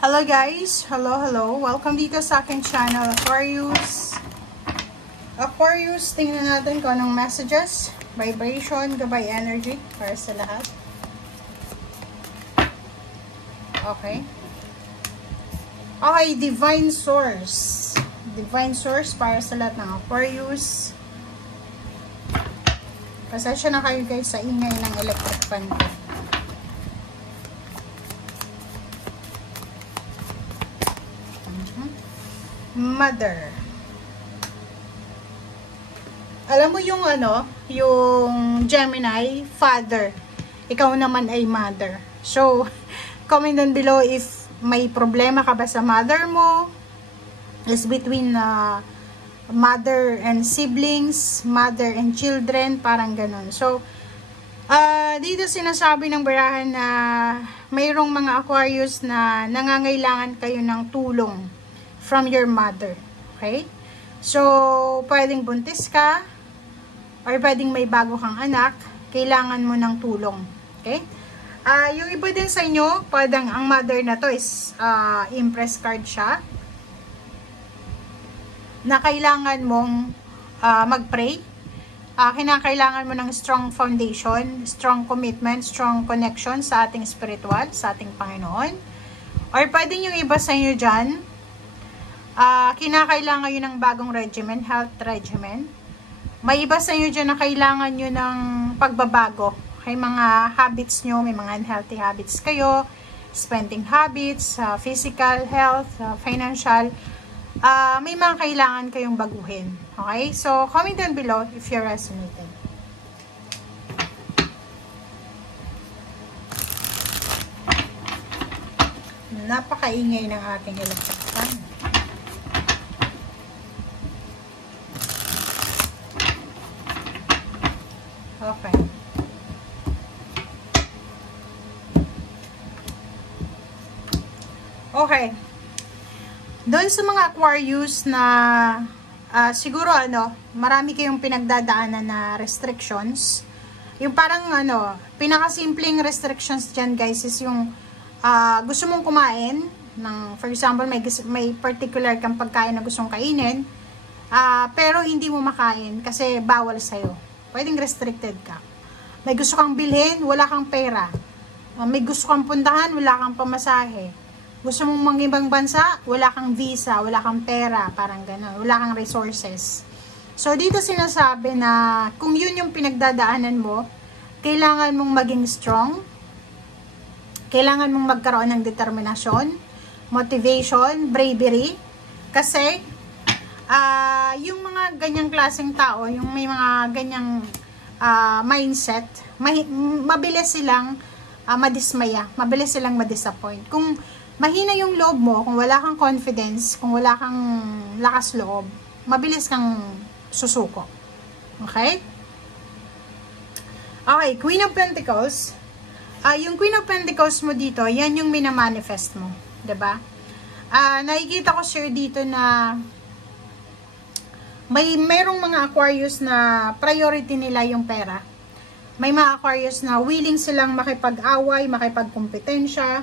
Hello guys! Hello! Welcome dito sa aking channel, Aquarius. Aquarius, tingnan natin kung anong messages, vibration, gabay energy para sa lahat. Okay. Okay, Divine Source. Divine Source para sa lahat ng Aquarius. Pasensya na kayo guys sa ingay ng electric fan ko. Mother. Alam mo yung yung Gemini, father. Ikaw naman ay mother. So, comment down below if may problema ka ba sa mother mo. Is between mother and siblings, mother and children, parang ganun. So, dito sinasabi ng barahan na mayroong mga Aquarius na nangangailangan kayo ng tulong from your mother. Okay? So, pwedeng buntis ka or pwedeng may bago kang anak, kailangan mo ng tulong. Okay? Yung iba din sa inyo, pwedeng ang mother na to is Empress card siya na kailangan mong mag-pray. Kinakailangan mo ng strong foundation, strong commitment, strong connection sa ating spiritual, sa ating Panginoon. Or pwedeng yung iba sa inyo dyan, kinakailangan nyo ng bagong regimen, health regimen. May iba sa inyo dyan na kailangan nyo ng pagbabago. May mga habits nyo, may mga unhealthy habits kayo, spending habits, physical health, financial. May mga kailangan kayong baguhin. Okay? So, comment down below if you're resonating. Napakaingay ng ating electric fan. Okay. Okay. Doon sa mga Aquarius na siguro marami kayong pinagdadaanan na restrictions. Yung parang pinakasimpleng restrictions dyan guys is yung gusto mong kumain ng, for example, may particular kang pagkain na gustong kainin, pero hindi mo makain kasi bawal sa'yo. Pwedeng restricted ka. May gusto kang bilhin, wala kang pera. May gusto kang puntahan, wala kang pamasahe. Gusto mong mang-ibang bansa, wala kang visa, wala kang pera, parang gano'n. Wala kang resources. So, dito sinasabi na kung yun yung pinagdadaanan mo, kailangan mong maging strong. Kailangan mong magkaroon ng determinasyon, motivation, bravery. Kasi, yung mga ganyang klaseng tao, yung may mga ganyang mindset, mabilis silang madismaya, mabilis silang madisappoint. Kung mahina yung loob mo, kung wala kang confidence, kung wala kang lakas loob, mabilis kang susuko. Okay? Okay, Queen of Pentacles. Yung Queen of Pentacles mo dito, yan yung minamanifest mo. Diba? Nakikita ko sir dito na mayroong mga Aquarius na priority nila yung pera. May mga Aquarius na willing silang makipag-away, makipagkompetensya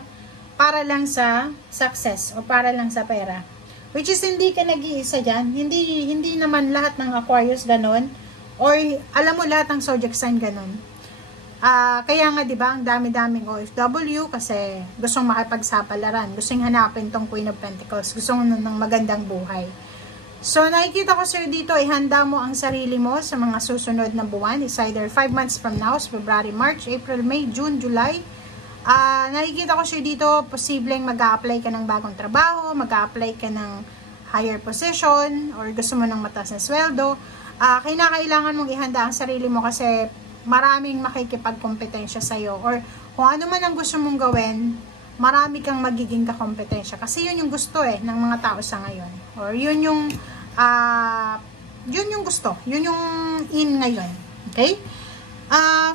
para lang sa success o para lang sa pera. Which is hindi ka nag-iisa dyan. Hindi naman lahat ng Aquarius ganon. Or alam mo lahat ng zodiac sign ganon. Kaya nga 'di ba, ang dami-daming OFW kasi gustong makipagsapalaran, gustong hanapin tong Queen of Pentacles, gustong ng magandang buhay. So, nakikita ko sir dito, ihanda mo ang sarili mo sa mga susunod na buwan. It's either 5 months from now, February, March, April, May, June, July. Nakikita ko sir dito, posibleng mag-a-apply ka ng bagong trabaho, mag-a-apply ka ng higher position, or gusto mo ng mataas na sweldo. Kailangan mong ihanda ang sarili mo kasi maraming makikipagkompetensya sa'yo. Or kung ano man ang gusto mong gawin, marami kang magiging kakompetensya. Kasi yun yung gusto ng mga tao sa ngayon. Or yun yung gusto. Yun yung in ngayon. Okay?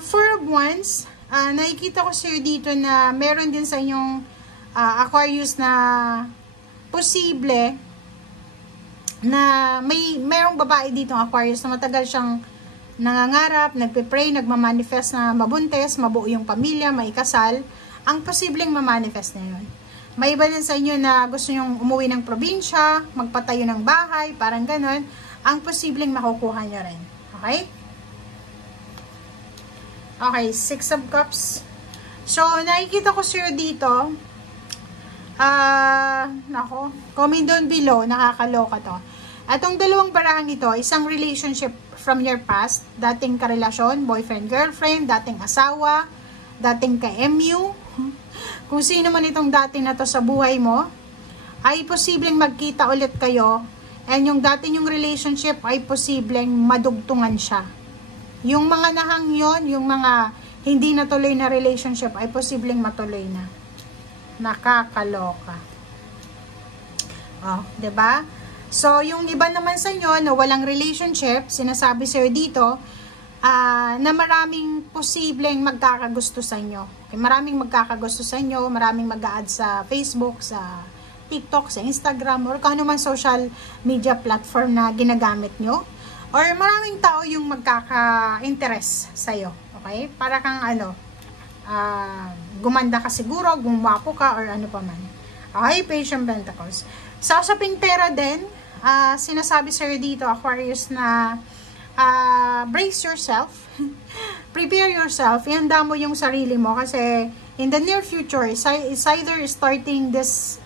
Four of Wands, nakikita ko sir dito na meron din sa inyong Aquarius na posible na mayroong babae dito ng Aquarius na matagal siyang nangangarap, nagpe-pray, nagmamanifest na mabuntis, mabuo yung pamilya, maikasal. Ang posibleng mamanifest na yun. May iba din sa inyo na gusto nyong umuwi ng probinsya, magpatayo ng bahay, parang ganon. Ang posibleng makukuha nyo rin. Okay? Okay, 6 of Cups. So, nakikita ko sa'yo dito. Nako, comment down below, nakakaloka to. Atong dalawang barahang ito, isang relationship from your past, dating karelasyon, boyfriend, girlfriend, dating asawa, dating ka-MU, kung sino man itong dati na to sa buhay mo, ay posibleng magkita ulit kayo, and yung dati yung relationship ay posibleng madugtungan siya. Yung mga nahangyon, yung mga hindi natuloy na relationship ay posibleng matuloy na. Nakakaloka. Oh, 'di ba? So, yung iba naman sa inyo na walang relationship, sinasabi sa'yo dito, na maraming posibleng magkakagusto sa inyo. Okay, maraming magkakagusto sa inyo, maraming mag-a-add sa Facebook, sa TikTok, sa Instagram, or kung ano man social media platform na ginagamit nyo. Or maraming tao yung magkaka-interest sa'yo. Okay? Para kang gumanda ka siguro, gumapo ka, or ano pa man. Okay? Page of Pentacles. Sa usaping pera din, sinasabi sa'yo dito, Aquarius, na brace yourself, prepare yourself, ihanda mo yung sarili mo kasi in the near future, it's either starting this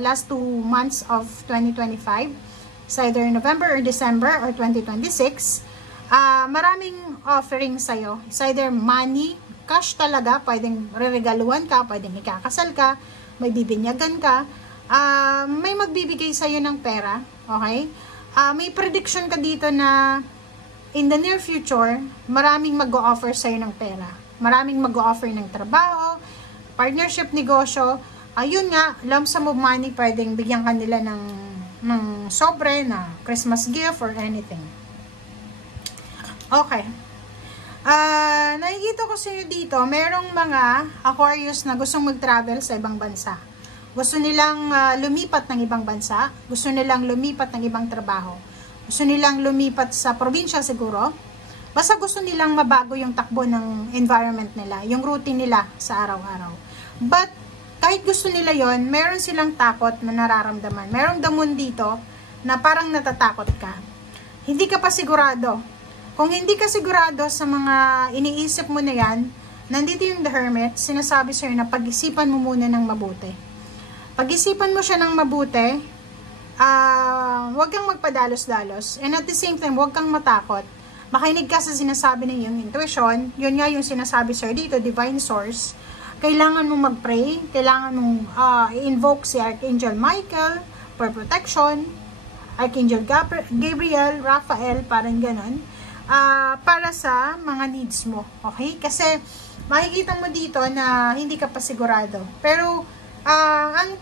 last 2 months of 2025, it's either November or December or 2026, maraming offering sa'yo, it's either money, cash talaga, pwedeng reregaluhan ka, pwedeng ikakasal ka, may bibinyagan ka, may magbibigay sa'yo ng pera, okay? May prediction ka dito na in the near future, maraming mag-o-offer sa'yo ng pera. Maraming mag-o-offer ng trabaho, partnership, negosyo. Ayun nga, lump sum of money, pwedeng bigyan kanila ng sobre na Christmas gift or anything. Okay. Nakikita ko sa inyo dito, merong mga Aquarius na gustong mag-travel sa ibang bansa. Gusto nilang lumipat ng ibang bansa. Gusto nilang lumipat ng ibang trabaho. Gusto nilang lumipat sa probinsya siguro. Basta gusto nilang mabago yung takbo ng environment nila, yung routine nila sa araw-araw. But, kahit gusto nila yon, meron silang takot na nararamdaman. Merong damon dito na parang natatakot ka. Hindi ka pa sigurado. Kung hindi ka sigurado sa mga iniisip mo na yan, nandito yung The Hermit, sinasabi sa'yo na pag-isipan mo muna ng mabuti. Pag-isipan mo siya ng mabuti, huwag kang magpadalos-dalos, and at the same time, huwag kang matakot. Makinig ka sa sinasabi ng iyong intuition. Yun nga yung sinasabi sir dito, divine source. Kailangan mong mag-pray, kailangan mong i-invoke si Archangel Michael for protection, Archangel Gabriel, Raphael, parang ganon, para sa mga needs mo. Okay? Kasi makikita mo dito na hindi ka pa sigurado. Pero ang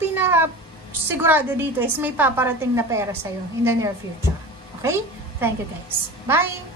sigurado dito is may paparating na pera sa'yo in the near future. Okay? Thank you guys. Bye!